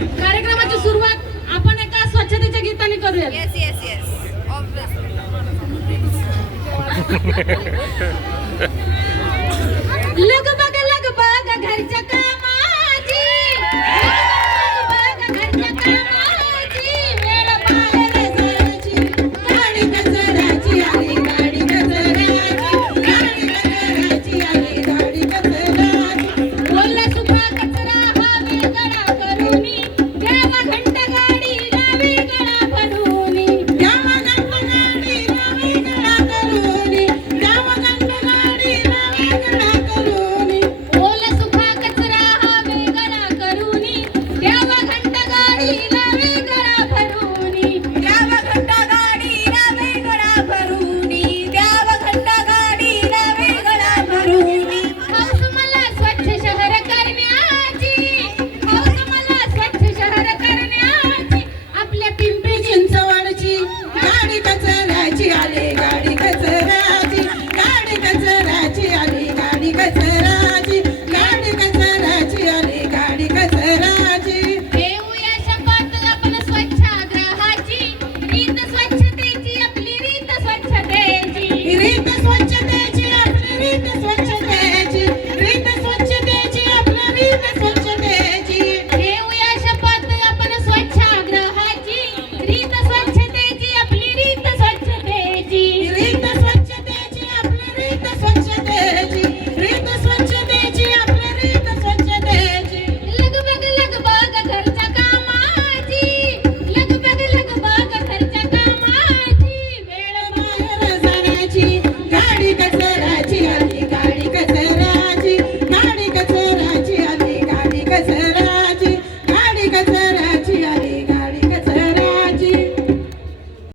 कार्यक्रमाची सुरुवात आपण एका स्वच्छतेच्या गीताने करूया. येस येस येस लगबग लगबग घरच्या कामाची, लगबग घरच्या कामाची, वेळ बाहेर जायची, गाडी कचऱ्याची आली, गाडी कचऱ्याची, गाडी कचऱ्याची आली, गाडी कचऱ्याची. ओला सुका कचरा हा वेगळा करूनी, द्यावा घंटा गाडीला वेगळा भरूनी, द्यावा घंटा गाडीला वेगळा करूनी, द्यावा घंटा गाडीला वेगळा करूनी. ओला सुका कचरा हा वेगळा करूनी, द्यावा घंटा गाडीला वेगळा भरूनी, द्यावा घंटा गाडीला वेगळा भरूनी, द्यावा घंटा गाडीला वेगळा भरूनी. हौस मला स्वच्छ शहर करण्याची, हौस मला स्वच्छ शहर करण्याची, आपल्या पिंपरी चिंचवडची गाडी कचऱ्याची आली, गाडी कचऱ्याची, गाडी कचऱ्याची आली, गाडी कचऱ्याची, गाडी कचऱ्याची आली, गाडी कचऱ्याची.